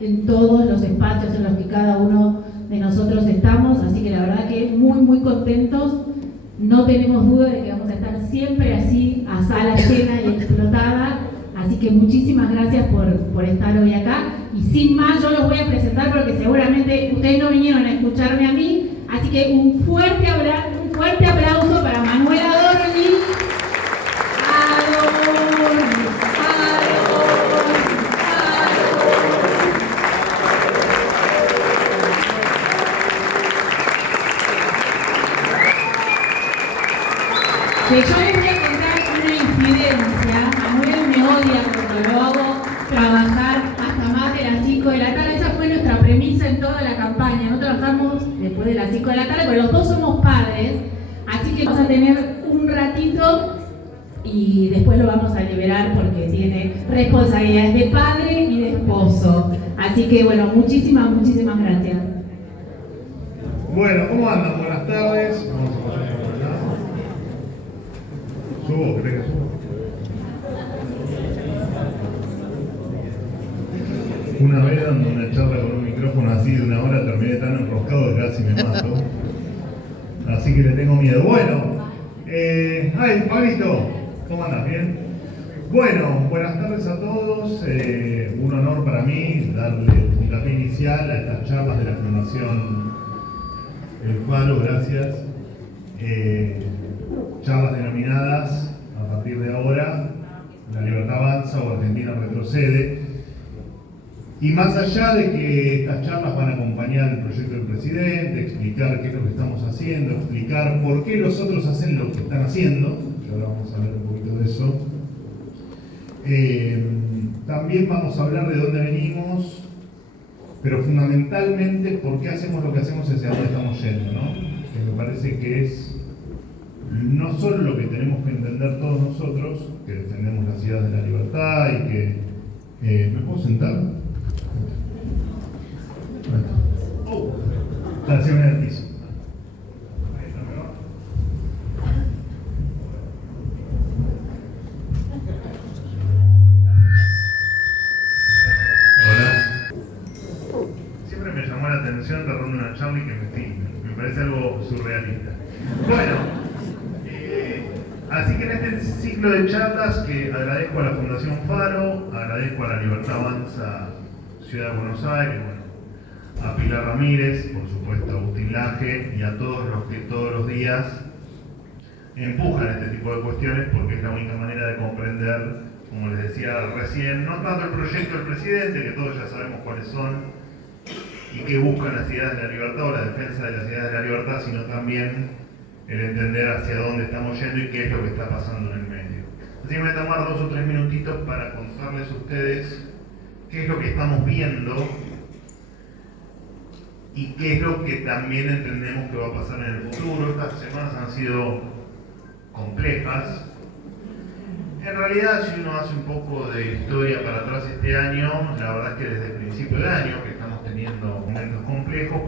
en todos los espacios en los que cada uno de nosotros estamos, así que la verdad que muy muy contentos. No tenemos duda de que vamos a estar siempre así, a sala llena y explotada, así que muchísimas gracias por estar hoy acá. Y sin más, yo los voy a presentar porque seguramente ustedes no vinieron a escucharme a mí, así que un fuerte aplauso para Manuela Adorni. Que yo les voy a contar una infidencia. Manuel me odia cuando lo hago trabajar hasta más de las 5 de la tarde. Esa fue nuestra premisa en toda la campaña. No trabajamos después de las 5 de la tarde, pero los dos somos padres. Así que vamos a tener un ratito y después lo vamos a liberar porque tiene responsabilidades de padre y de esposo. Así que bueno, muchísimas gracias. Bueno, ¿cómo andan? Buenas tardes. Vamos a pasar por acá. ¿Subo? ¿Crees que subo? Una vez dando una charla con un micrófono así de una hora terminé tan enroscado que casi me mato. Así que le tengo miedo. Bueno, ¡ay, Pablito! ¿Cómo andas? ¿Bien? Bueno, buenas tardes a todos. Un honor para mí darle el puntapié inicial a estas charlas de la Fundación El Faro, gracias. Charlas denominadas a partir de ahora La Libertad Avanza o Argentina Retrocede. Y más allá de que estas charlas van a acompañar el proyecto del presidente, explicar qué es lo que estamos haciendo, explicar por qué los otros hacen lo que están haciendo, y ahora vamos a hablar un poquito de eso. También vamos a hablar de dónde venimos, pero fundamentalmente por qué hacemos lo que hacemos y hacia dónde estamos yendo, ¿no? Que me parece que es no solo lo que tenemos que entender todos nosotros, que defendemos las ideas de la libertad y que... ¿me puedo sentar? Estación en el piso. Hola. Siempre me llamó la atención dando una charla y que me filmen. Me parece algo surrealista. Bueno, así que en este ciclo de charlas que agradezco a la Fundación Faro, agradezco a la Libertad Avanza Ciudad de Buenos Aires, a Pilar Ramírez, por supuesto a Agustín Laje y a todos los que todos los días empujan este tipo de cuestiones porque es la única manera de comprender, como les decía recién, no tanto el proyecto del presidente, que todos ya sabemos cuáles son y que buscan las ideas de la libertad o la defensa de las ideas de la libertad, sino también el entender hacia dónde estamos yendo y qué es lo que está pasando en el medio. Así que me voy a tomar 2 o 3 minutitos para contarles a ustedes qué es lo que estamos viendo y qué es lo que también entendemos que va a pasar en el futuro. Estas semanas han sido complejas. En realidad, si uno hace un poco de historia para atrás este año, la verdad es que desde el principio de año que estamos teniendo momentos complejos,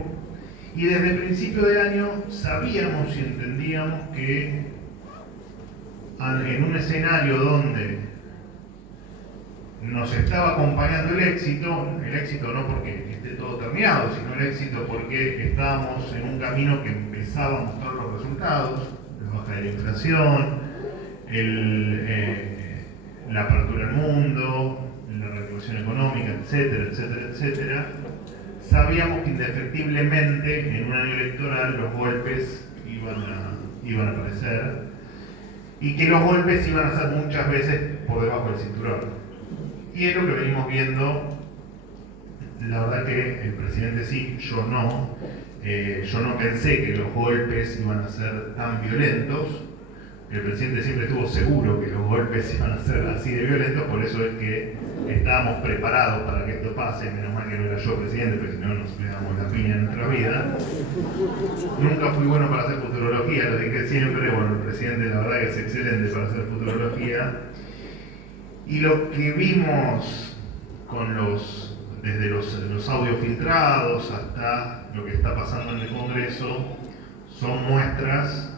y desde el principio de año sabíamos y entendíamos que en un escenario donde nos estaba acompañando el éxito no porque esté todo terminado, sino el éxito porque estábamos en un camino que empezaba a mostrar los resultados, la baja de la inflación, la apertura al mundo, la reactivación económica, etcétera. Sabíamos que indefectiblemente en un año electoral los golpes iban a aparecer y que los golpes iban a ser muchas veces por debajo del cinturón. Y es lo que venimos viendo. La verdad que el presidente sí, yo no. Yo no pensé que los golpes iban a ser tan violentos. El presidente siempre estuvo seguro que los golpes iban a ser así de violentos, por eso es que estábamos preparados para que esto pase. Menos mal que no era yo presidente, porque si no nos damos la piña en nuestra vida. Nunca fui bueno para hacer futurología, lo dije siempre. Bueno, el presidente la verdad que es excelente para hacer futurología. Y lo que vimos desde los audios filtrados hasta lo que está pasando en el Congreso son muestras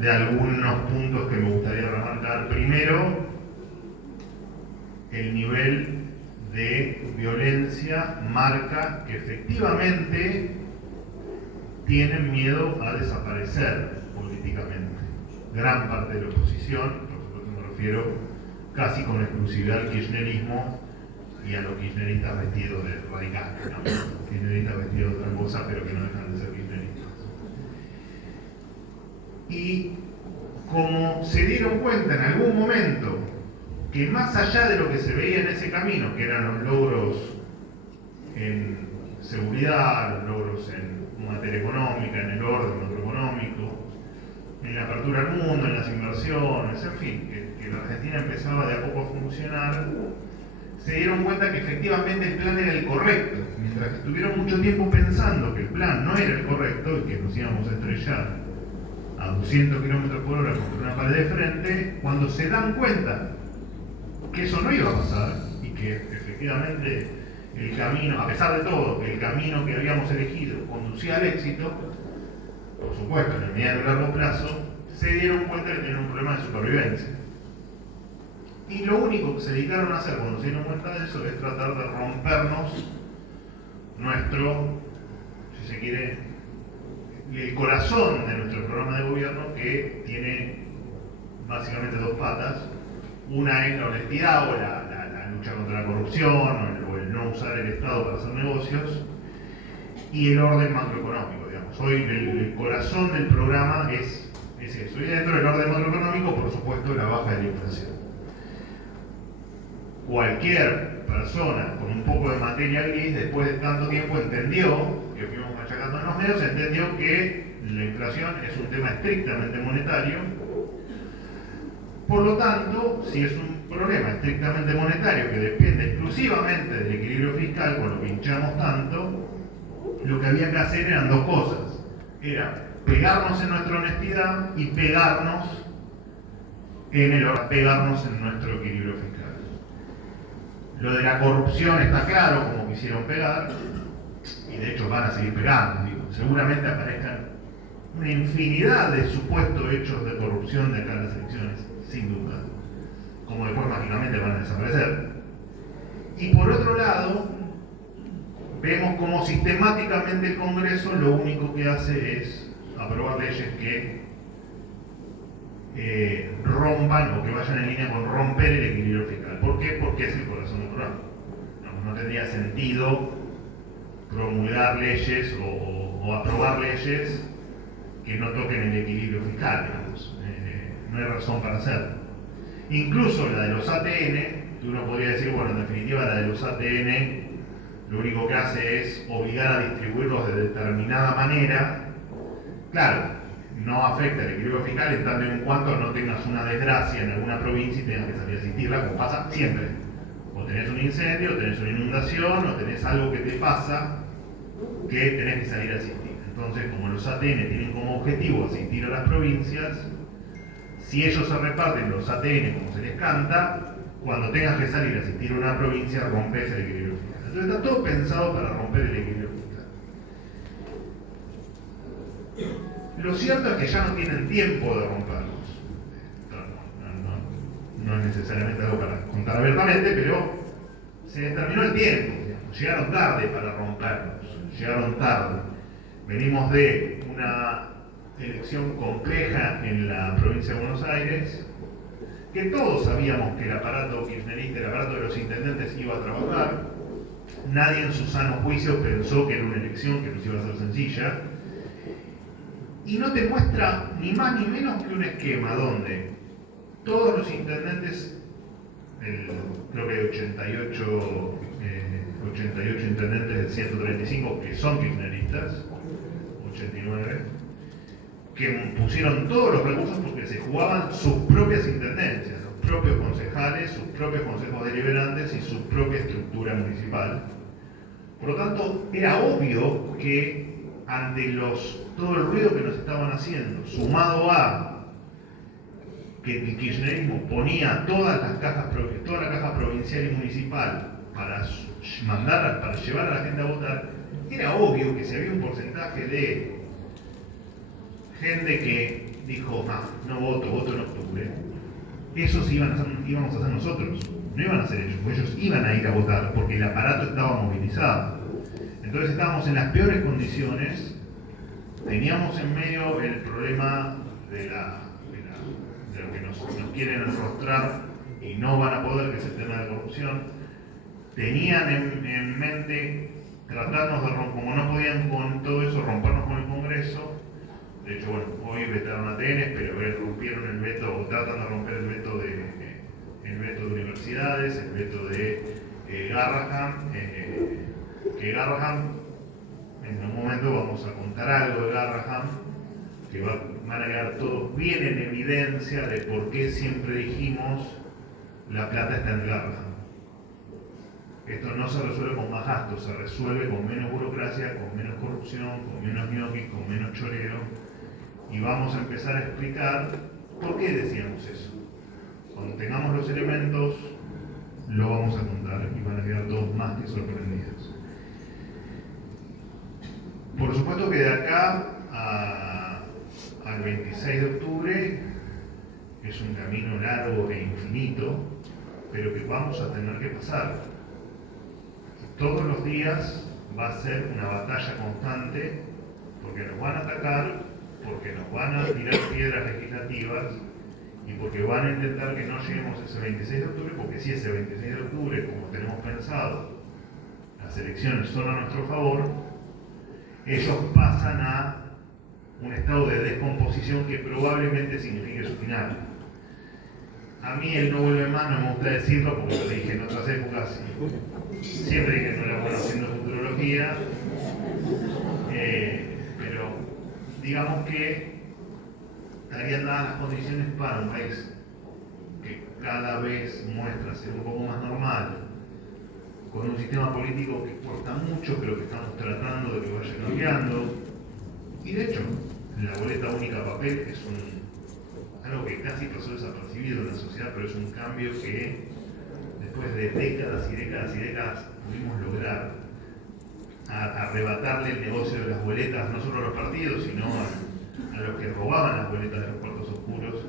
de algunos puntos que me gustaría remarcar. Primero, el nivel de violencia marca que efectivamente tienen miedo a desaparecer políticamente. Gran parte de la oposición, por supuesto me refiero casi con exclusividad al kirchnerismo y a los kirchneristas vestidos de radicales, ¿no? Kirchneristas vestidos de otra cosa, pero que no dejan de ser kirchneristas. Y como se dieron cuenta en algún momento que más allá de lo que se veía en ese camino, que eran los logros en seguridad, los logros en materia económica, en el orden macroeconómico, en la apertura al mundo, en las inversiones, en fin, que la Argentina empezaba de a poco a funcionar, se dieron cuenta que efectivamente el plan era el correcto, mientras que estuvieron mucho tiempo pensando que el plan no era el correcto y que nos íbamos a estrellar a 200 km/h contra una pared de frente. Cuando se dan cuenta que eso no iba a pasar y que efectivamente el camino, a pesar de todo, el camino que habíamos elegido conducía al éxito, por supuesto en el mediano y largo plazo, se dieron cuenta de que tenían un problema de supervivencia. Y lo único que se dedicaron a hacer cuando se dieron cuenta de eso es tratar de rompernos nuestro, si se quiere, el corazón de nuestro programa de gobierno, que tiene básicamente dos patas. Una es la honestidad o la lucha contra la corrupción o el no usar el Estado para hacer negocios, y el orden macroeconómico, digamos. Hoy el corazón del programa es eso. Y dentro del orden macroeconómico, por supuesto, la baja de la inflación. Cualquier persona con un poco de materia gris, después de tanto tiempo, entendió, que fuimos machacando en los medios, entendió que la inflación es un tema estrictamente monetario. Por lo tanto, si es un problema estrictamente monetario que depende exclusivamente del equilibrio fiscal, con lo que hinchamos tanto, lo que había que hacer eran dos cosas. Era pegarnos en nuestra honestidad y pegarnos en nuestro equilibrio fiscal. Lo de la corrupción está claro, como quisieron pegar, y de hecho van a seguir pegando. Seguramente aparezcan una infinidad de supuestos hechos de corrupción de acá en las elecciones, sin duda, como después mágicamente van a desaparecer. Y por otro lado, vemos como sistemáticamente el Congreso lo único que hace es aprobar leyes que rompan o que vayan en línea con romper el equilibrio fiscal. ¿Por qué? Porque es el corazón del programa. No tendría sentido promulgar leyes o aprobar leyes que no toquen el equilibrio fiscal, digamos. No hay razón para hacerlo. Incluso la de los ATN, que uno podría decir, bueno, en definitiva la de los ATN lo único que hace es obligar a distribuirlos de determinada manera. Claro, no afecta el equilibrio fiscal en tanto en cuanto no tengas una desgracia en alguna provincia y tengas que salir a asistirla, como pasa siempre. O tenés un incendio, o tenés una inundación, o tenés algo que te pasa que tenés que salir a asistir. Entonces, como los ATN tienen como objetivo asistir a las provincias, si ellos se reparten los ATN como se les canta, cuando tengas que salir a asistir a una provincia, rompes el equilibrio fiscal. Entonces está todo pensado para romper el equilibrio fiscal. Lo cierto es que ya no tienen tiempo de romperlos. No es necesariamente algo para contar abiertamente, pero se les terminó el tiempo. Digamos. Llegaron tarde para romperlos. Llegaron tarde. Venimos de una elección compleja en la provincia de Buenos Aires, que todos sabíamos que el aparato kirchnerista, el aparato de los intendentes iba a trabajar. Nadie en su sano juicio pensó que era una elección que nos iba a ser sencilla. Y no te muestra ni más ni menos que un esquema donde todos los intendentes, creo que hay 88 intendentes de 135 que son kirchneristas, 89, que pusieron todos los recursos porque se jugaban sus propias intendencias, los propios concejales, sus propios consejos deliberantes y su propia estructura municipal. Por lo tanto, era obvio que ante todo el ruido que nos estaban haciendo, sumado a que el kirchnerismo ponía toda la caja provincial y municipal para llevar a la gente a votar, era obvio que si había un porcentaje de gente que dijo, no voto en octubre, eso sí íbamos a hacer nosotros. no iban a ser ellos, porque ellos iban a ir a votar, porque el aparato estaba movilizado. Entonces estábamos en las peores condiciones, teníamos en medio el problema de lo que nos quieren enrostrar y no van a poder, que es el tema de corrupción. Tenían en mente tratarnos de romper, como no podían con todo eso rompernos con el Congreso. De hecho, bueno, hoy vetaron a TN, pero rompieron el veto, o tratan de romper el veto de universidades, el veto de Garrahan, que Garrahan, en un momento vamos a contar algo de Garrahan, que van a quedar todos bien en evidencia de por qué siempre dijimos la plata está en Garrahan. Esto no se resuelve con más gastos, se resuelve con menos burocracia, con menos corrupción, con menos ñoquis, con menos choreo. Y vamos a empezar a explicar por qué decíamos eso. Cuando tengamos los elementos, lo vamos a contar y van a quedar todos más que sorprendidos. Por supuesto que de acá al 26 de octubre es un camino largo e infinito, pero que vamos a tener que pasar. Todos los días va a ser una batalla constante, porque nos van a atacar, porque nos van a tirar piedras legislativas y porque van a intentar que no lleguemos ese 26 de octubre, porque si ese 26 de octubre, como tenemos pensado, las elecciones son a nuestro favor, ellos pasan a un estado de descomposición que probablemente signifique su final. A mí el no vuelve más no me gusta decirlo porque lo dije en otras épocas, siempre que no era bueno haciendo futurología, pero digamos que estarían dadas las condiciones para un país que cada vez muestra ser un poco más normal, con un sistema político que cuesta mucho, pero que estamos tratando de que vaya cambiando. Y de hecho, la boleta única a papel es algo que casi pasó desapercibido en la sociedad, pero es un cambio que después de décadas y décadas y décadas pudimos lograr arrebatarle el negocio de las boletas no solo a los partidos, sino a los que robaban las boletas de los cuartos oscuros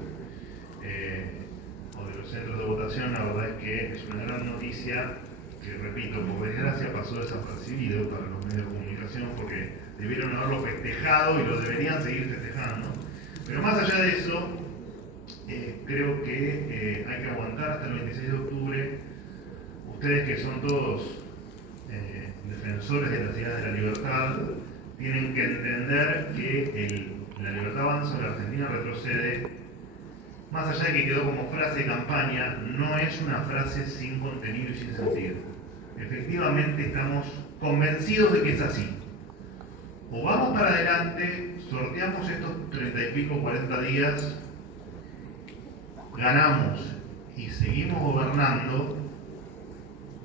o de los centros de votación. La verdad es que es una gran noticia que, repito, por desgracia pasó desapercibido para los medios de comunicación porque debieron haberlo festejado y lo deberían seguir festejando. Pero más allá de eso, creo que hay que aguantar hasta el 26 de octubre. Ustedes que son todos defensores de las ideas de la libertad, tienen que entender que la libertad avanza, la Argentina retrocede. Más allá de que quedó como frase de campaña, no es una frase sin contenido y sin sentido. Efectivamente estamos convencidos de que es así. O vamos para adelante, sorteamos estos 30 y pico, 40 días, ganamos y seguimos gobernando,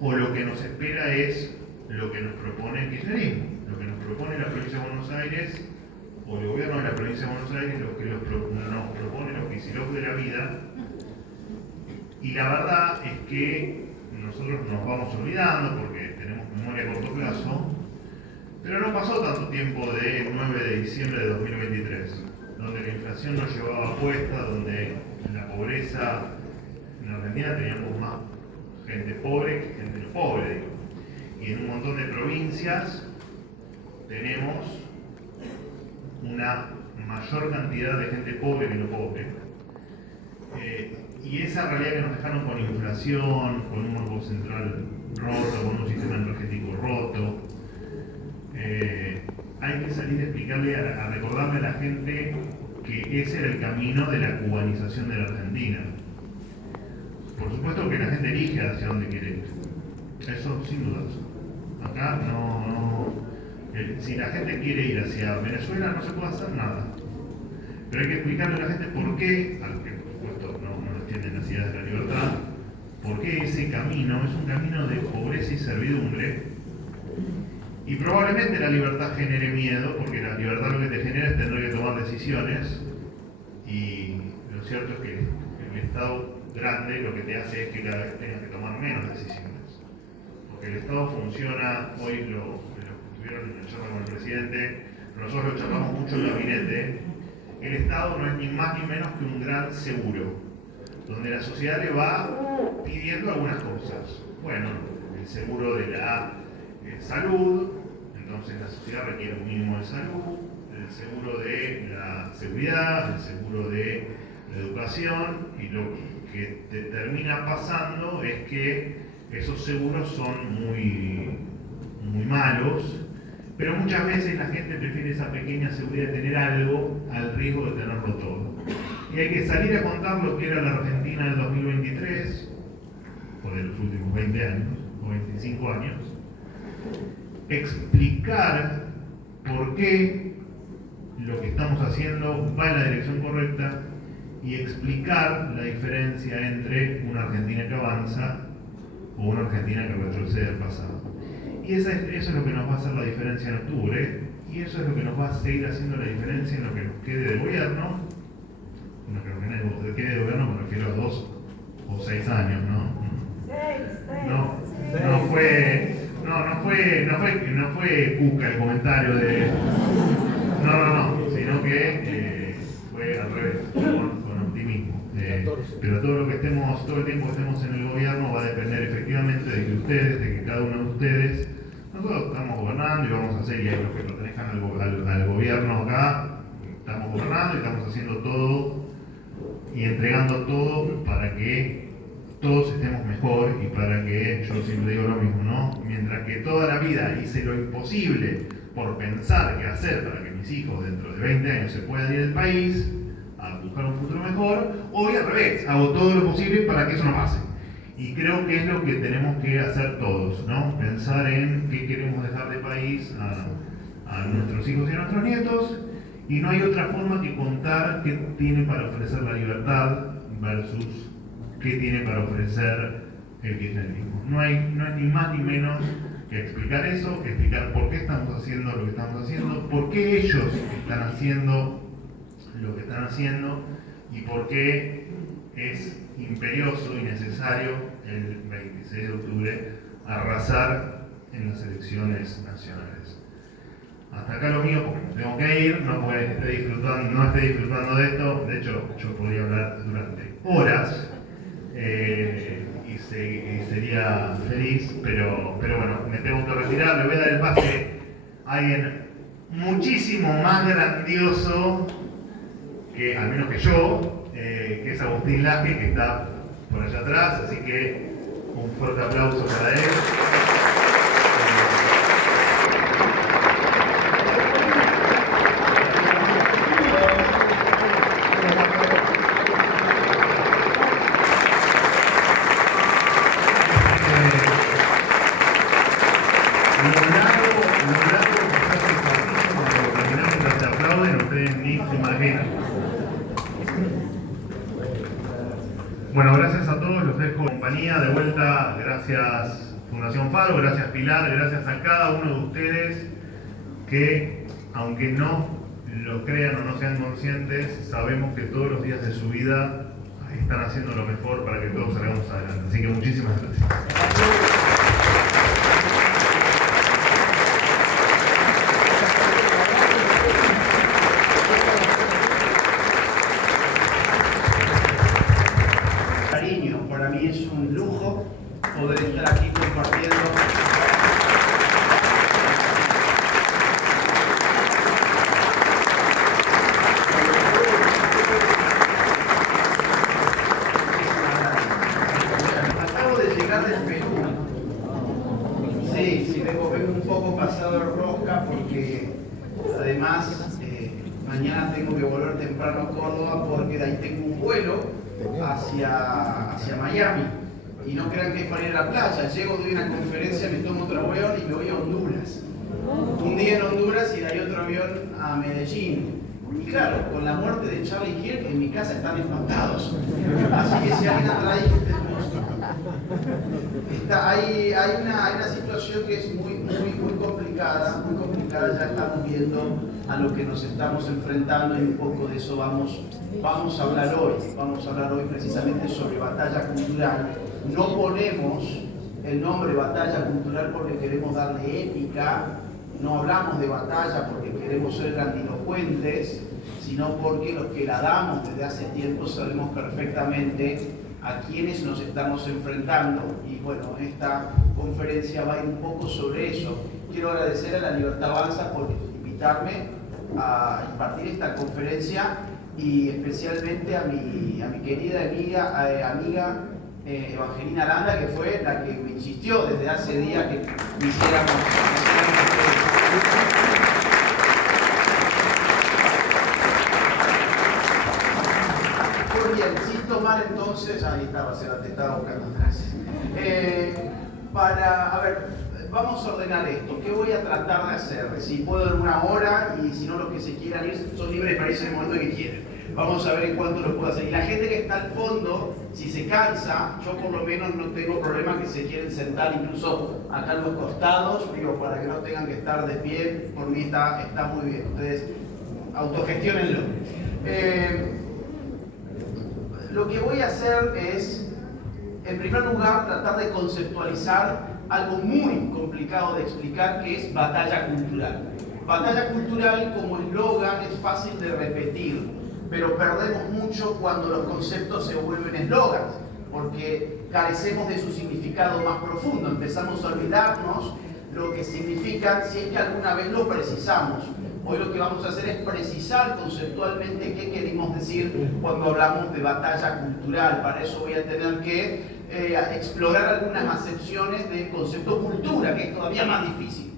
o lo que nos espera es lo que nos propone el kirchnerismo, lo que nos propone la provincia de Buenos Aires, o el gobierno de la provincia de Buenos Aires, lo que nos propone los Kicillof de la vida. Y la verdad es que nosotros nos vamos olvidando porque tenemos memoria a corto plazo, pero no pasó tanto tiempo de 9 de diciembre de 2023, donde la inflación nos llevaba puesta, donde la pobreza en Argentina teníamos más gente pobre que gente no pobre, digo. Y en un montón de provincias tenemos una mayor cantidad de gente pobre que no pobre. Y esa realidad que nos dejaron con inflación, con un banco central roto, con un sistema energético roto, hay que salir a explicarle, a recordarle a la gente que ese era el camino de la cubanización de la Argentina. Por supuesto que la gente elige hacia dónde quiere ir. Eso sin dudas. Acá si la gente quiere ir hacia Venezuela no se puede hacer nada. Pero hay que explicarle a la gente por qué, a los que por supuesto no entienden las ideas de la libertad, por qué ese camino es un camino de pobreza y servidumbre. Y probablemente la libertad genere miedo, porque la libertad lo que te genera es tener que tomar decisiones. Y lo cierto es que el Estado grande lo que te hace es que cada vez tengas que tomar menos decisiones. Porque el Estado funciona, hoy lo estuvieron en el charla con el presidente, nosotros lo charlamos mucho en el gabinete. El Estado no es ni más ni menos que un gran seguro. donde la sociedad le va pidiendo algunas cosas. Bueno, el seguro de la salud, entonces la sociedad requiere un mínimo de salud, el seguro de la seguridad, el seguro de la educación, y lo que te termina pasando es que esos seguros son muy malos, pero muchas veces la gente prefiere esa pequeña seguridad de tener algo al riesgo de tenerlo todo. Y hay que salir a contar lo que era la Argentina del 2023, o de los últimos 20 años, o 25 años, explicar por qué lo que estamos haciendo va en la dirección correcta y explicar la diferencia entre una Argentina que avanza o una Argentina que retrocede al pasado. Y eso es lo que nos va a hacer la diferencia en octubre, y eso es lo que nos va a seguir haciendo la diferencia en lo que nos quede de gobierno, me refiero a 2 o 6 años, no fue cuca el comentario de... sino que fue al revés, con optimismo. Pero todo el tiempo que estemos en el gobierno va a depender efectivamente de que ustedes, de que cada uno de ustedes, nosotros estamos gobernando y vamos a hacer, y los que pertenezcan al gobierno acá, estamos gobernando y estamos haciendo todo y entregando todo para que todos estemos mejor y para que, yo siempre digo lo mismo, ¿no? Mientras que toda la vida hice lo imposible por pensar qué hacer para que mis hijos dentro de 20 años se puedan ir del país a buscar un futuro mejor, hoy al revés, hago todo lo posible para que eso no pase. Y creo que es lo que tenemos que hacer todos, ¿no? Pensar en qué queremos dejar de país a nuestros hijos y a nuestros nietos, y no hay otra forma que contar qué tiene para ofrecer la libertad versus qué tiene para ofrecer el kirchnerismo. No es ni más ni menos que explicar eso, que explicar por qué estamos haciendo lo que estamos haciendo, por qué ellos están haciendo lo que están haciendo y por qué es imperioso y necesario el 26 de octubre arrasar en las elecciones nacionales. Hasta acá lo mío, porque me tengo que ir, no porque esté disfrutando de esto. De hecho, yo podría hablar durante horas y sería feliz, pero bueno, me tengo que retirar. Le voy a dar el pase a alguien muchísimo más grandioso que, al menos que yo, que es Agustín Laje, que está por allá atrás, así que un fuerte aplauso para él. Bueno, gracias a todos, los dejo en compañía. De vuelta, gracias Fundación Faro, gracias Pilar, gracias a cada uno de ustedes que, aunque no lo crean o no sean conscientes, sabemos que todos los días de su vida están haciendo lo mejor para que todos salgamos adelante. Así que muchísimas gracias. Para mí es un lujo poder estar aquí compartiendo acabo de llegar del Perú. Sí, vengo un poco pasado de rosca porque además mañana tengo que volver temprano a Córdoba porque de ahí tengo un vuelo hacia Miami, y no crean que es para ir a la playa. Llego de una conferencia, me tomo otro avión y me voy a Honduras. Un día en Honduras y de ahí otro avión a Medellín. Y claro, con la muerte de Charlie Kirk en mi casa están espantados. Así que si alguien anda ahí, hay una situación que es muy complicada, ya estamos viendo a lo que nos estamos enfrentando, y un poco de eso vamos a hablar hoy precisamente sobre batalla cultural. No ponemos el nombre batalla cultural porque queremos darle épica, no hablamos de batalla porque queremos ser grandilocuentes, sino porque los que la damos desde hace tiempo sabemos perfectamente a quienes nos estamos enfrentando. Y bueno, esta conferencia va a ir un poco sobre eso. Quiero agradecer a La Libertad Avanza por invitarme a impartir esta conferencia y especialmente a mi querida amiga Evangelina Aranda, que fue la que me insistió desde hace días que hiciéramos Muy bien, sin tomar entonces, ahí estaba, te estaba buscando atrás. A ver, vamos a ordenar esto. ¿Qué voy a tratar de hacer? Si puedo en una hora, y si no, los que se quieran ir son libres para irse en el momento que quieren. Vamos a ver en cuánto lo puedo hacer. Y la gente que está al fondo, si se cansa, yo por lo menos no tengo problema que se quieren sentar incluso acá en los costados, digo, para que no tengan que estar de pie. Por mí está muy bien. Ustedes autogestionenlo. Lo que voy a hacer es, en primer lugar, tratar de conceptualizar algo muy complicado de explicar, que es batalla cultural. Batalla cultural, como eslogan, es fácil de repetir, pero perdemos mucho cuando los conceptos se vuelven eslogans, porque carecemos de su significado más profundo, empezamos a olvidarnos lo que significan si es que alguna vez lo precisamos. Hoy lo que vamos a hacer es precisar conceptualmente qué queremos decir cuando hablamos de batalla cultural. Para eso voy a tener que explorar algunas acepciones del concepto cultura, que es todavía más difícil.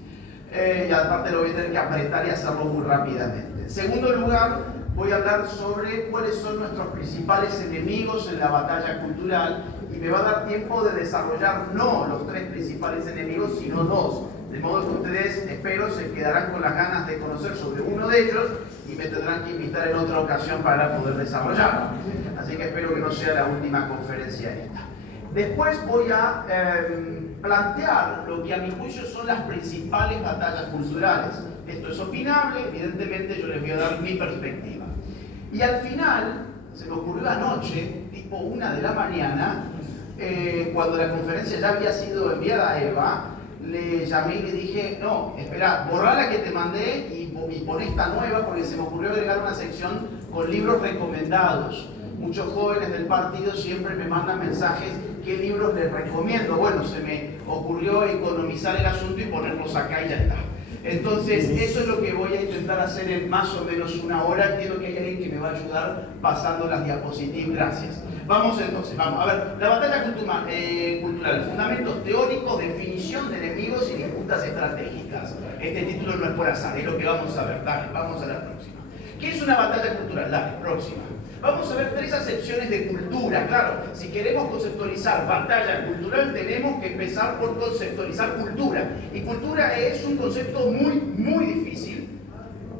Y aparte lo voy a tener que apretar y hacerlo muy rápidamente. En segundo lugar, voy a hablar sobre cuáles son nuestros principales enemigos en la batalla cultural, y me va a dar tiempo de desarrollar no los 3 principales enemigos, sino 2. De modo que ustedes, espero, se quedarán con las ganas de conocer sobre uno de ellos y me tendrán que invitar en otra ocasión para poder desarrollarlo. Así que espero que no sea la última conferencia esta. Después voy a plantear lo que a mi juicio son las principales batallas culturales. Esto es opinable, evidentemente yo les voy a dar mi perspectiva. Y al final, se me ocurrió anoche, tipo 1 de la mañana, cuando la conferencia ya había sido enviada a Eva, le llamé y le dije, no, espera, borrá la que te mandé y pon esta nueva, porque se me ocurrió agregar una sección con libros recomendados. Muchos jóvenes del partido siempre me mandan mensajes, ¿qué libros les recomiendo? Bueno, se me ocurrió economizar el asunto y ponerlos acá y ya está. Entonces, eso es lo que voy a intentar hacer en más o menos 1 hora. Entiendo que hay alguien que me va a ayudar pasando las diapositivas. Gracias. Vamos entonces, vamos. A ver, la batalla cultural, fundamentos teóricos, definición de enemigos y disputas estratégicas. Este título no es por azar, es lo que vamos a ver. Dale, vamos a la próxima. ¿Qué es una batalla cultural? Dale, próxima. Vamos a ver 3 acepciones de cultura. Claro, si queremos conceptualizar batalla cultural, tenemos que empezar por conceptualizar cultura. Y cultura es un concepto muy difícil.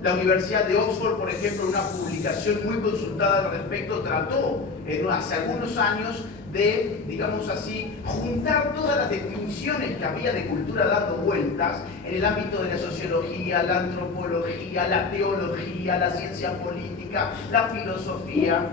La Universidad de Oxford, por ejemplo, en una publicación muy consultada al respecto, trató hace algunos años de, digamos así, juntar todas las definiciones que había de cultura dando vueltas en el ámbito de la sociología, la antropología, la teología, la ciencia política, la filosofía,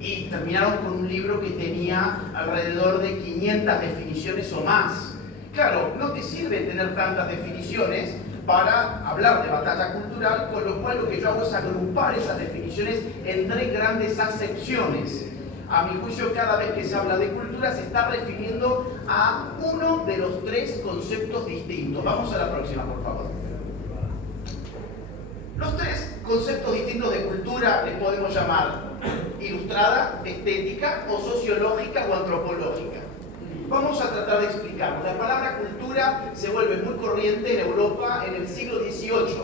y terminaron con un libro que tenía alrededor de 500 definiciones o más. Claro, no te sirve tener tantas definiciones para hablar de batalla cultural, con lo cual lo que yo hago es agrupar esas definiciones en 3 grandes acepciones. A mi juicio, cada vez que se habla de cultura se está refiriendo a uno de los 3 conceptos distintos. Vamos a la próxima, por favor. Los 3 conceptos distintos de cultura les podemos llamar ilustrada, estética, o sociológica o antropológica. Vamos a tratar de explicarlo. La palabra cultura se vuelve muy corriente en Europa en el siglo XVIII,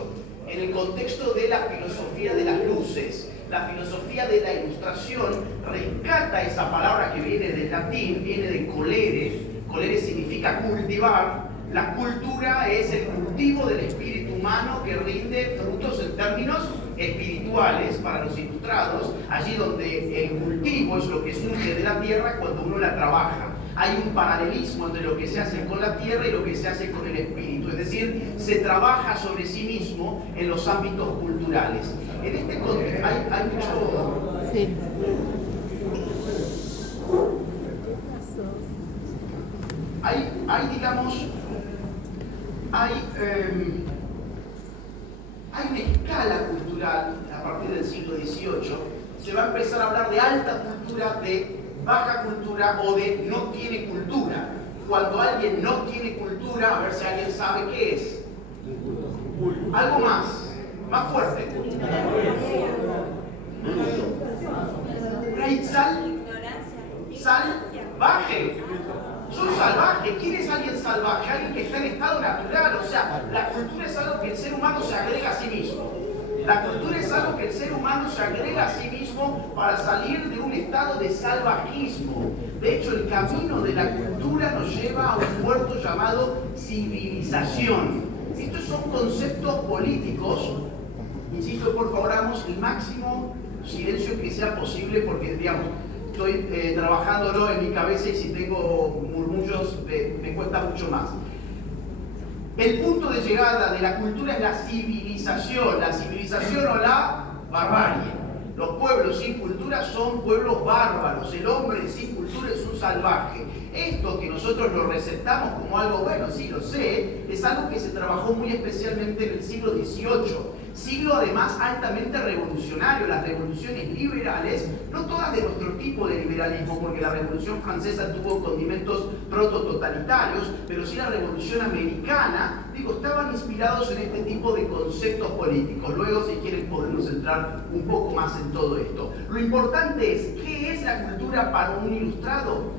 en el contexto de la filosofía de las luces. La filosofía de la ilustración rescata esa palabra que viene del latín, viene de colere. Colere significa cultivar. La cultura es el cultivo del espíritu humano que rinde frutos en términos espirituales para los ilustrados, allí donde el cultivo es lo que surge de la tierra cuando uno la trabaja. Hay un paralelismo entre lo que se hace con la tierra y lo que se hace con el espíritu, es decir, se trabaja sobre sí mismo en los ámbitos culturales. En este contexto hay mucho... Sí. Hay una escala cultural a partir del siglo XVIII. Se va a empezar a hablar de alta cultura, de baja cultura o de no tiene cultura. Cuando alguien no tiene cultura, a ver si alguien sabe qué es. Algo más fuerte. Salvaje. Son salvajes. ¿Quién es alguien salvaje? Alguien que está en estado natural. O sea, la cultura es algo que el ser humano se agrega a sí mismo. La cultura es algo que el ser humano se agrega a sí mismo para salir de un estado de salvajismo. De hecho, el camino de la cultura nos lleva a un puerto llamado civilización. Estos son conceptos políticos. Insisto, por favor, hagamos el máximo silencio que sea posible porque, digamos, estoy trabajándolo en mi cabeza y si tengo murmullos me cuesta mucho más. El punto de llegada de la cultura es la civilización o la barbarie. Los pueblos sin cultura son pueblos bárbaros. El hombre sin cultura es un salvaje. Esto que nosotros lo receptamos como algo bueno, sí lo sé, es algo que se trabajó muy especialmente en el siglo XVIII. Siglo además altamente revolucionario. Las revoluciones liberales, no todas de nuestro tipo de liberalismo, porque la Revolución Francesa tuvo condimentos protototalitarios, pero sí la Revolución Americana, estaban inspirados en este tipo de conceptos políticos. Luego, si quieren, podemos entrar un poco más en todo esto. Lo importante es, ¿qué es la cultura para un ilustrado?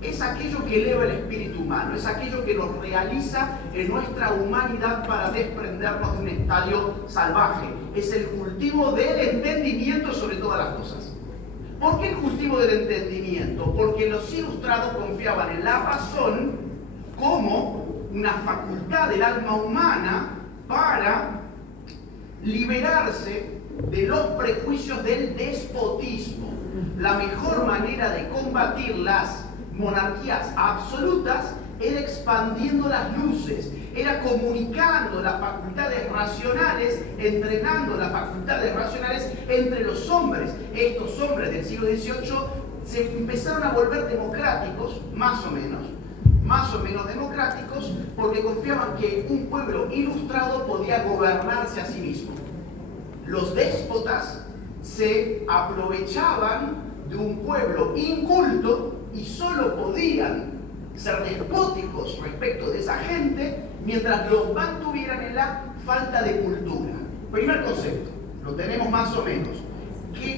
Es aquello que eleva el espíritu humano, es aquello que nos realiza en nuestra humanidad para desprendernos de un estadio salvaje. Es el cultivo del entendimiento sobre todas las cosas. ¿Por qué el cultivo del entendimiento? Porque los ilustrados confiaban en la razón como una facultad del alma humana para liberarse de los prejuicios del despotismo. La mejor manera de combatir las monarquías absolutas era expandiendo las luces, era comunicando las facultades racionales, entrenando las facultades racionales entre los hombres. Estos hombres del siglo XVIII se empezaron a volver democráticos, más o menos democráticos, porque confiaban que un pueblo ilustrado podía gobernarse a sí mismo. Los déspotas se aprovechaban de un pueblo inculto y solo podían ser despóticos respecto de esa gente mientras los mantuvieran en la falta de cultura. Primer concepto, lo tenemos más o menos.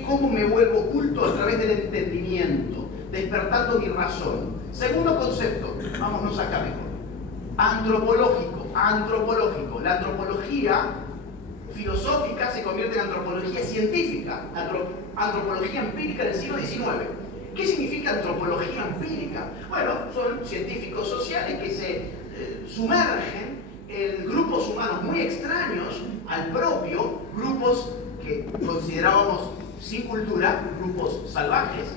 ¿Cómo me vuelvo culto? A través del entendimiento, despertando mi razón. Segundo concepto, vámonos acá mejor. Antropológico. La antropología filosófica se convierte en antropología científica, antropología empírica del siglo XIX. ¿Qué significa antropología empírica? Bueno, son científicos sociales que se sumergen en grupos humanos muy extraños al propio, grupos que considerábamos sin cultura, grupos salvajes,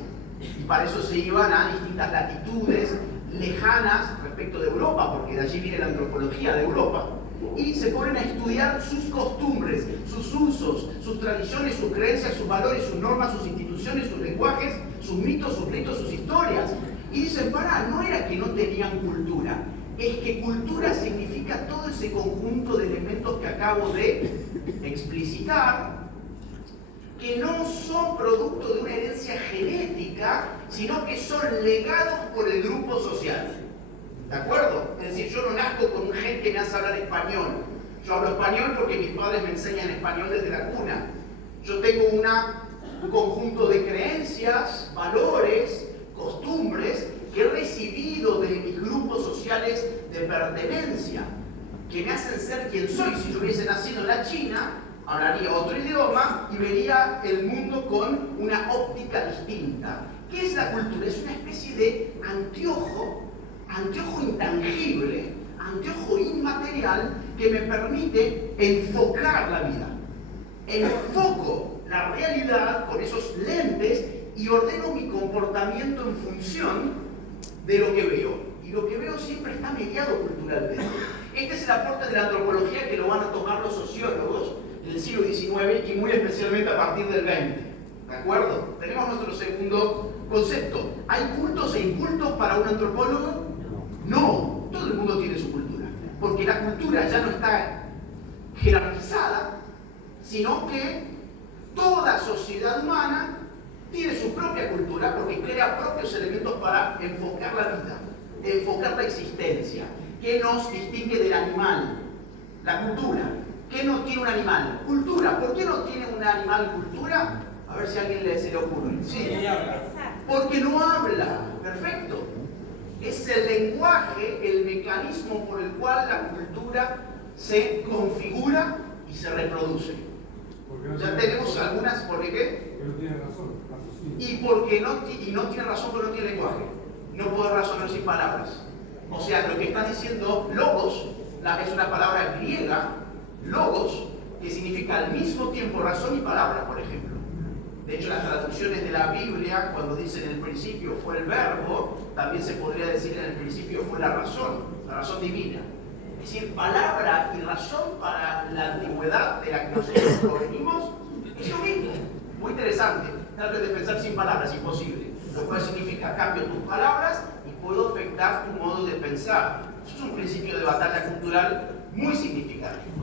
y para eso se iban a distintas latitudes lejanas respecto de Europa, porque de allí viene la antropología de Europa, y se ponen a estudiar sus costumbres, sus usos, sus tradiciones, sus creencias, sus valores, sus normas, sus instituciones, sus lenguajes, sus mitos, sus ritos, sus historias. Y dicen, no era que no tenían cultura, es que cultura significa todo ese conjunto de elementos que acabo de explicitar, que no son producto de una herencia genética, sino que son legados por el grupo social. ¿De acuerdo? Es decir, yo no nazco con un gen que me hace hablar español. Yo hablo español porque mis padres me enseñan español desde la cuna. Yo tengo un conjunto de creencias, valores, costumbres que he recibido de mis grupos sociales de pertenencia, que me hacen ser quien soy. Si yo hubiese nacido en la China, hablaría otro idioma y vería el mundo con una óptica distinta. ¿Qué es la cultura? Es una especie de anteojo intangible, anteojo inmaterial que me permite enfocar la vida. Enfoco la realidad con esos lentes y ordeno mi comportamiento en función de lo que veo. Y lo que veo siempre está mediado culturalmente. Este es el aporte de la antropología que lo van a tomar los sociólogos del siglo XIX y muy especialmente a partir del XX. ¿De acuerdo? Tenemos nuestro segundo concepto. ¿Hay cultos e incultos para un antropólogo? No, todo el mundo tiene su cultura, porque la cultura ya no está jerarquizada, sino que toda sociedad humana tiene su propia cultura porque crea propios elementos para enfocar la vida, enfocar la existencia. ¿Qué nos distingue del animal? La cultura. ¿Qué no tiene un animal? Cultura. ¿Por qué no tiene un animal cultura? A ver si a alguien se le ocurre. Sí. Porque no habla. Perfecto. Es el lenguaje, el mecanismo por el cual la cultura se configura y se reproduce. Ya tenemos algunas, ¿por qué? Porque no tiene razón. Y porque no tiene razón porque no tiene lenguaje. No puede razonar sin palabras. O sea, lo que está diciendo logos, es una palabra griega, logos, que significa al mismo tiempo razón y palabra, por ejemplo. De hecho, las traducciones de la Biblia, cuando dicen en el principio fue el verbo, también se podría decir en el principio fue la razón divina. Es decir, palabra y razón para la antigüedad de la que nosotros provenimos es lo mismo. Muy interesante. Trato de pensar sin palabras, imposible. Lo cual significa cambio tus palabras y puedo afectar tu modo de pensar. Eso es un principio de batalla cultural muy significativo.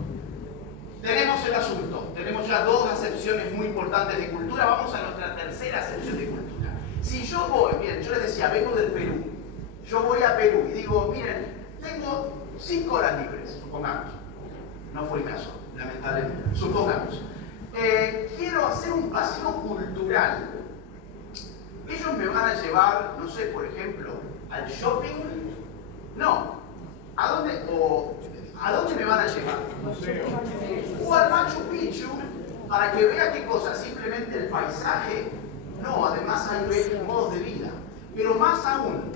Tenemos el asunto, tenemos ya dos acepciones muy importantes de cultura, vamos a nuestra tercera acepción de cultura. Si yo voy, miren, yo les decía, vengo del Perú, yo voy a Perú y digo, miren, tengo 5 horas libres, supongamos, no fue el caso, lamentablemente, supongamos. Quiero hacer un paseo cultural. Ellos me van a llevar, no sé, por ejemplo, al shopping. No. ¿A dónde me van a llevar? O al Machu Picchu, para que vea qué cosa, simplemente el paisaje. No, además hay modos de vida. Pero más aún,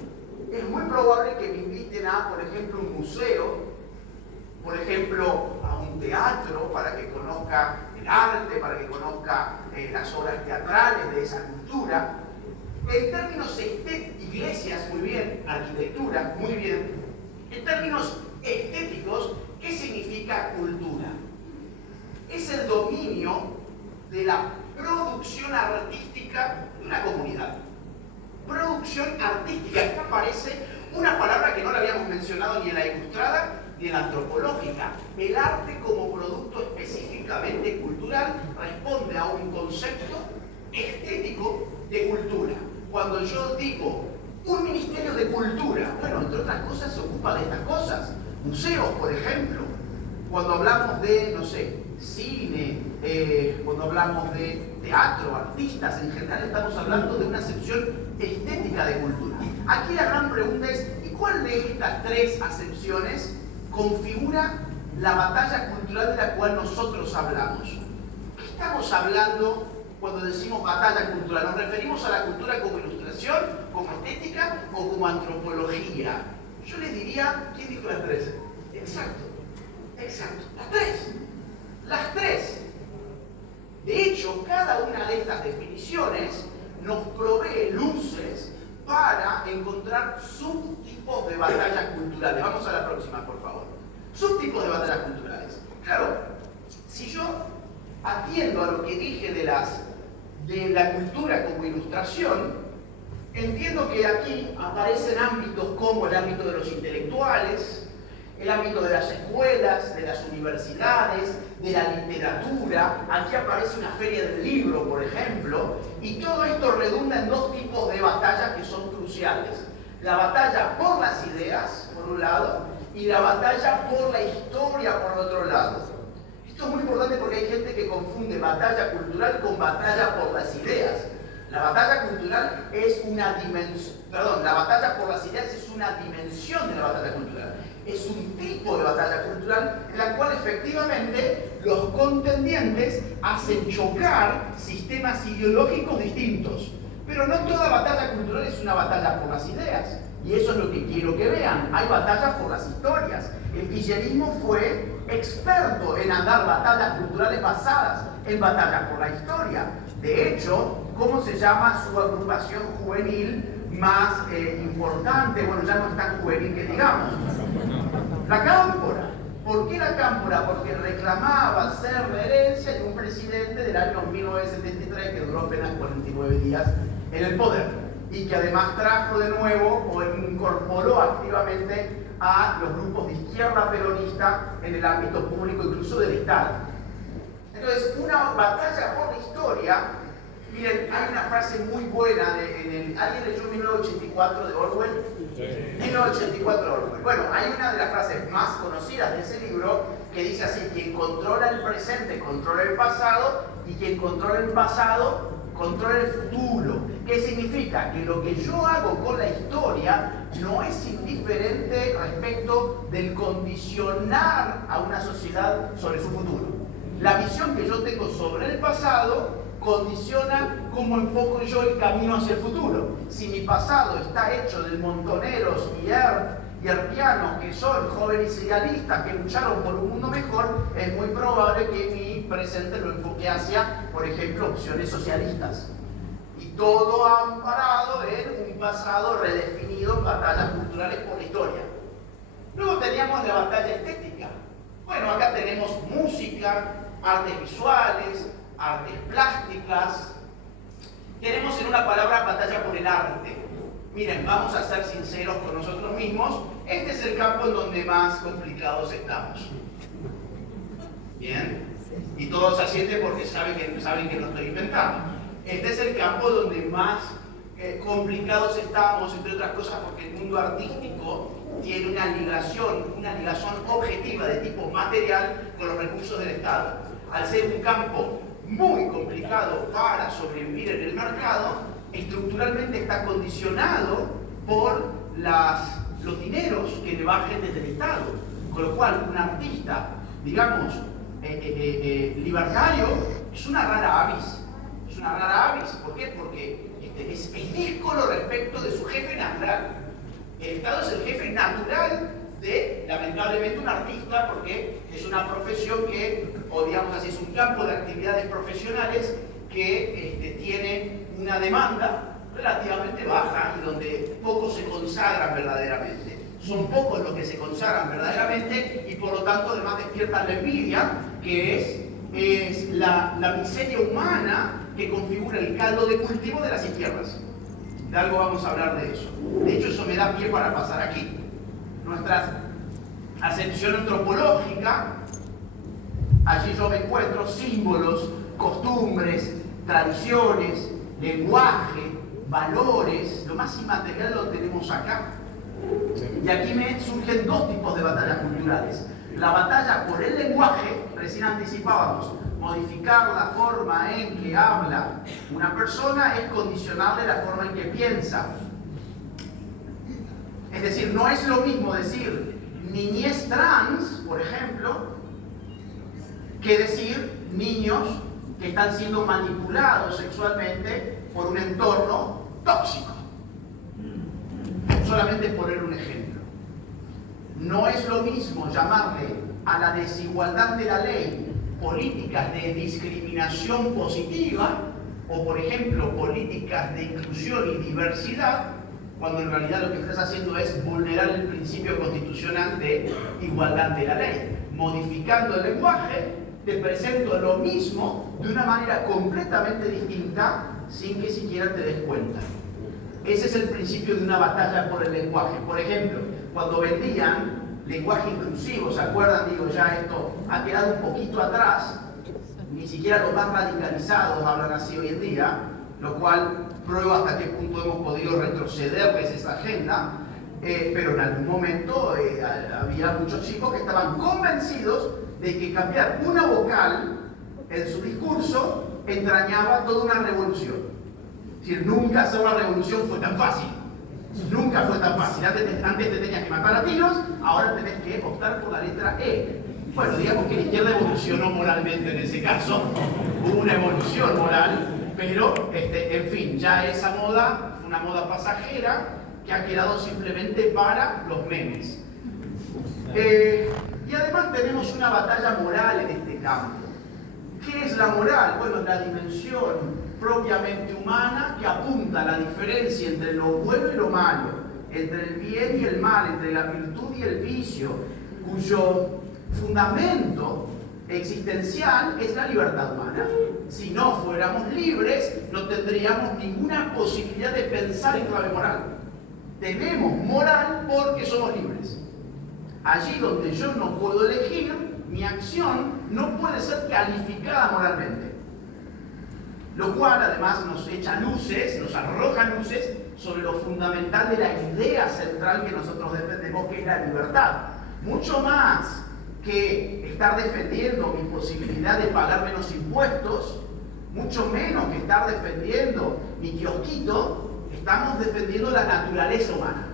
es muy probable que me inviten a, por ejemplo, un museo, por ejemplo, a un teatro, para que conozca el arte, para que conozca las obras teatrales de esa cultura. En términos iglesias, muy bien, arquitectura, muy bien. En términos estéticos, ¿qué significa cultura? Es el dominio de la producción artística de una comunidad. Producción artística. Aquí aparece una palabra que no la habíamos mencionado ni en la ilustrada ni en la antropológica. El arte como producto específicamente cultural responde a un concepto estético de cultura. Cuando yo digo un ministerio de cultura, bueno, entre otras cosas se ocupa de estas cosas. Museos, por ejemplo. Cuando hablamos de, no sé, cine, cuando hablamos de teatro, artistas, en general estamos hablando de una acepción estética de cultura. Aquí la gran pregunta es, ¿y cuál de estas 3 acepciones configura la batalla cultural de la cual nosotros hablamos? ¿Qué estamos hablando cuando decimos batalla cultural? ¿Nos referimos a la cultura como ilustración, como estética o como antropología? Yo les diría, ¿quién dijo las 3? Exacto, las 3. De hecho, cada una de estas definiciones nos provee luces para encontrar subtipos de batallas culturales. Vamos a la próxima, por favor. Subtipos de batallas culturales. Claro, si yo atiendo a lo que dije de la cultura como ilustración, entiendo que aquí aparecen ámbitos como el ámbito de los intelectuales, el ámbito de las escuelas, de las universidades, de la literatura. Aquí aparece una feria del libro, por ejemplo, y todo esto redunda en 2 tipos de batallas que son cruciales. La batalla por las ideas, por un lado, y la batalla por la historia, por otro lado. Esto es muy importante porque hay gente que confunde batalla cultural con batalla por las ideas. La batalla cultural es una dimensión, la batalla por las ideas es una dimensión de la batalla cultural. Es un tipo de batalla cultural en la cual efectivamente los contendientes hacen chocar sistemas ideológicos distintos. Pero no toda batalla cultural es una batalla por las ideas. Y eso es lo que quiero que vean. Hay batallas por las historias. El kirchnerismo fue experto en andar batallas culturales basadas en batallas por la historia. De hecho, ¿cómo se llama su agrupación juvenil más importante? Bueno, ya no es tan juvenil que digamos. La Cámpora. ¿Por qué la Cámpora? Porque reclamaba ser la herencia de un presidente del año 1973 que duró apenas 49 días en el poder y que además trajo de nuevo o incorporó activamente a los grupos de izquierda peronista en el ámbito público, incluso del Estado. Entonces, una batalla por la historia Miren, hay una frase muy buena ¿alguien leyó 1984 de Orwell? Sí. 1984 de Orwell. Bueno, hay una de las frases más conocidas de ese libro que dice así: quien controla el presente controla el pasado, y quien controla el pasado controla el futuro. ¿Qué significa? Que lo que yo hago con la historia no es indiferente respecto del condicionar a una sociedad sobre su futuro. La visión que yo tengo sobre el pasado condiciona cómo enfoco yo el camino hacia el futuro. Si mi pasado está hecho de montoneros y arpianos que son jóvenes idealistas que lucharon por un mundo mejor, es muy probable que mi presente lo enfoque hacia, por ejemplo, opciones socialistas. Y todo amparado en un pasado redefinido en batallas culturales por la historia. Luego teníamos la batalla estética. Bueno, acá tenemos música, artes visuales, artes plásticas. Tenemos en una palabra batalla por el arte. Miren, vamos a ser sinceros con nosotros mismos. Este es el campo en donde más complicados estamos. ¿Bien? Y todos asienten porque saben que no estoy inventando. Este es el campo donde más complicados estamos, entre otras cosas porque el mundo artístico tiene una ligación objetiva de tipo material con los recursos del Estado. Al ser un campo muy complicado para sobrevivir en el mercado, estructuralmente está condicionado por los dineros que le bajen desde el Estado. Con lo cual, un artista, digamos, libertario, es una rara avis. Es una rara avis. ¿Por qué? Porque es díscolo respecto de su jefe natural. El Estado es el jefe natural de, lamentablemente, un artista, porque es una profesión que, o digamos así, es un campo de actividades profesionales que tiene una demanda relativamente baja y donde pocos se consagran verdaderamente. Son pocos los que se consagran verdaderamente y por lo tanto además despiertan la envidia, que es la miseria humana que configura el caldo de cultivo de las izquierdas. De algo vamos a hablar de eso. De hecho, eso me da pie para pasar aquí. Nuestra acepción antropológica, allí yo me encuentro símbolos, costumbres, tradiciones, lenguaje, valores, lo más inmaterial lo tenemos acá. Y aquí me surgen dos tipos de batallas culturales. La batalla por el lenguaje, recién anticipábamos, modificar la forma en que habla una persona es condicionarle la forma en que piensa. Es decir, no es lo mismo decir niñez trans, por ejemplo, que decir niños que están siendo manipulados sexualmente por un entorno tóxico. Solamente poner un ejemplo. No es lo mismo llamarle a la desigualdad de la ley políticas de discriminación positiva o, por ejemplo, políticas de inclusión y diversidad, cuando en realidad lo que estás haciendo es vulnerar el principio constitucional de igualdad de la ley. Modificando el lenguaje, te presento lo mismo de una manera completamente distinta sin que siquiera te des cuenta. Ese es el principio de una batalla por el lenguaje. Por ejemplo, cuando vendían lenguaje inclusivo, ¿se acuerdan? Digo, ya esto ha quedado un poquito atrás, ni siquiera los más radicalizados hablan así hoy en día, lo cual prueba hasta qué punto hemos podido retrocederles esa agenda, pero en algún momento había muchos chicos que estaban convencidos de que cambiar una vocal en su discurso entrañaba toda una revolución. Es decir, nunca hacer una revolución fue tan fácil. Nunca fue tan fácil. Antes te tenías que matar a tiros, ahora tenés que optar por la letra E. Bueno, digamos que la izquierda evolucionó moralmente en ese caso. Hubo una evolución moral, pero, en fin, ya esa moda, una moda pasajera que ha quedado simplemente para los memes. Y además tenemos una batalla moral en este campo. ¿Qué es la moral? Bueno, es la dimensión propiamente humana que apunta a la diferencia entre lo bueno y lo malo, entre el bien y el mal, entre la virtud y el vicio, cuyo fundamento existencial es la libertad humana. Si no fuéramos libres, no tendríamos ninguna posibilidad de pensar en clave moral. Tenemos moral porque somos libres. Allí donde yo no puedo elegir, mi acción no puede ser calificada moralmente. lo cual además nos echa luces, nos arroja luces sobre lo fundamental de la idea central que nosotros defendemos, que es la libertad. Mucho más que estar defendiendo mi posibilidad de pagar menos impuestos, mucho menos que estar defendiendo mi kiosquito, estamos defendiendo la naturaleza humana.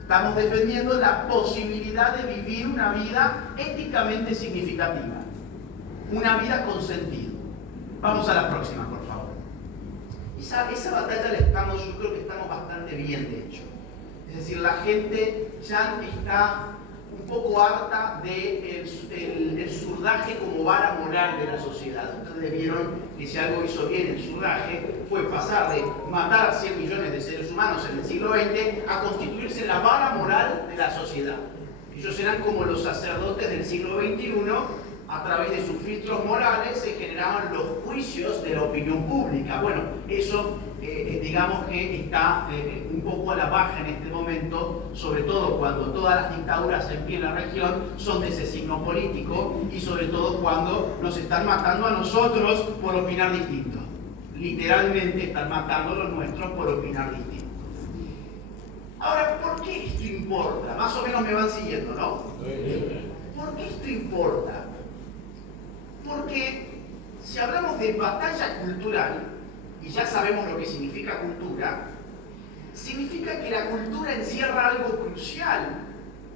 Estamos defendiendo la posibilidad de vivir una vida éticamente significativa, una vida con sentido. Vamos a la próxima, por favor. Esa batalla yo creo que estamos bastante bien, de hecho. Es decir, la gente ya está un poco harta del surdaje como vara moral de la sociedad. Ustedes vieron que si algo hizo bien el surdaje fue pasar de matar a 100 millones de seres humanos en el siglo XX a constituirse la vara moral de la sociedad. Ellos eran como los sacerdotes del siglo XXI. A través de sus filtros morales se generaban los juicios de la opinión pública. Bueno, eso digamos que está un poco a la baja en este momento, sobre todo cuando todas las dictaduras en pie en la región son de ese signo político y sobre todo cuando nos están matando a nosotros por opinar distinto. Literalmente están matando a los nuestros por opinar distinto. Ahora, ¿por qué esto importa? Más o menos me van siguiendo, ¿no? ¿Por qué esto importa? Porque si hablamos de batalla cultural, y ya sabemos lo que significa cultura, significa que la cultura encierra algo crucial.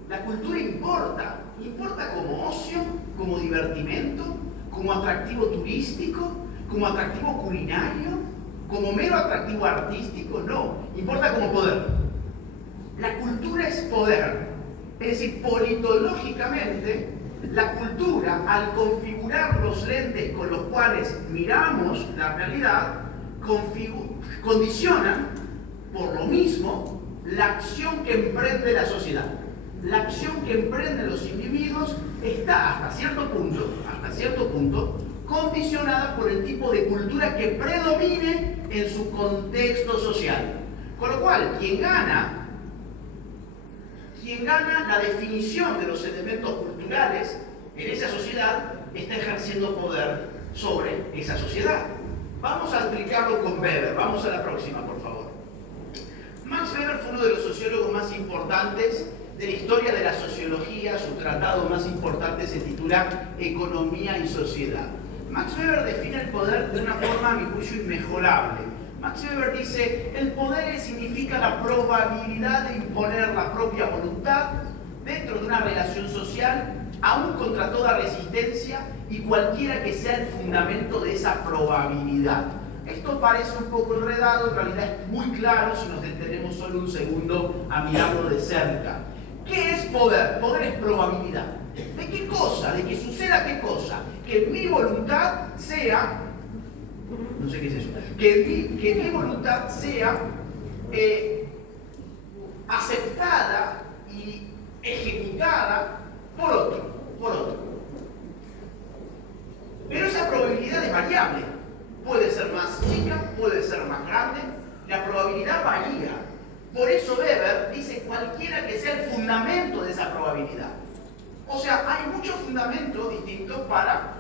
La cultura importa como ocio, como divertimento, como atractivo turístico, como atractivo culinario, como mero atractivo artístico, no, importa como poder. La cultura es poder, es decir, politológicamente, la cultura, al configurar los lentes con los cuales miramos la realidad, condiciona, por lo mismo, la acción que emprende la sociedad. La acción que emprenden los individuos está, hasta cierto punto, condicionada por el tipo de cultura que predomine en su contexto social. Con lo cual, quien gana la definición de los elementos culturales en esa sociedad está ejerciendo poder sobre esa sociedad. Vamos a explicarlo con Weber. Vamos a la próxima, por favor. Max Weber fue uno de los sociólogos más importantes de la historia de la sociología. Su tratado más importante se titula Economía y Sociedad. Max Weber define el poder de una forma, a mi juicio, inmejorable. Max Weber dice, el poder significa la probabilidad de imponer la propia voluntad dentro de una relación social, aún contra toda resistencia y cualquiera que sea el fundamento de esa probabilidad. Esto parece un poco enredado, en realidad es muy claro si nos detenemos solo un segundo a mirarlo de cerca. ¿Qué es poder? Poder es probabilidad. ¿De qué cosa? ¿De que suceda qué cosa? Que mi voluntad sea... No sé qué es eso. Que mi voluntad sea aceptada y ejecutada por otro. Pero esa probabilidad es variable. Puede ser más chica, puede ser más grande. La probabilidad varía. Por eso Weber dice cualquiera que sea el fundamento de esa probabilidad. O sea, hay muchos fundamentos distintos para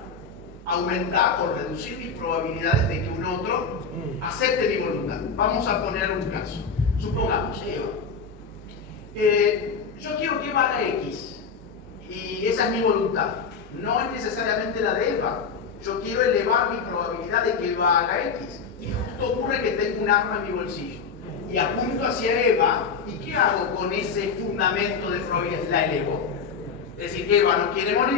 aumentar o reducir mis probabilidades de que un otro acepte mi voluntad. Vamos a poner un caso. Supongamos, Eva. Yo quiero que Eva haga X y esa es mi voluntad. No es necesariamente la de Eva. Yo quiero elevar mi probabilidad de que Eva haga X. Y justo ocurre que tengo un arma en mi bolsillo y apunto hacia Eva. ¿Y qué hago con ese fundamento de probabilidad? La elevo. Es decir, Eva no quiere morir.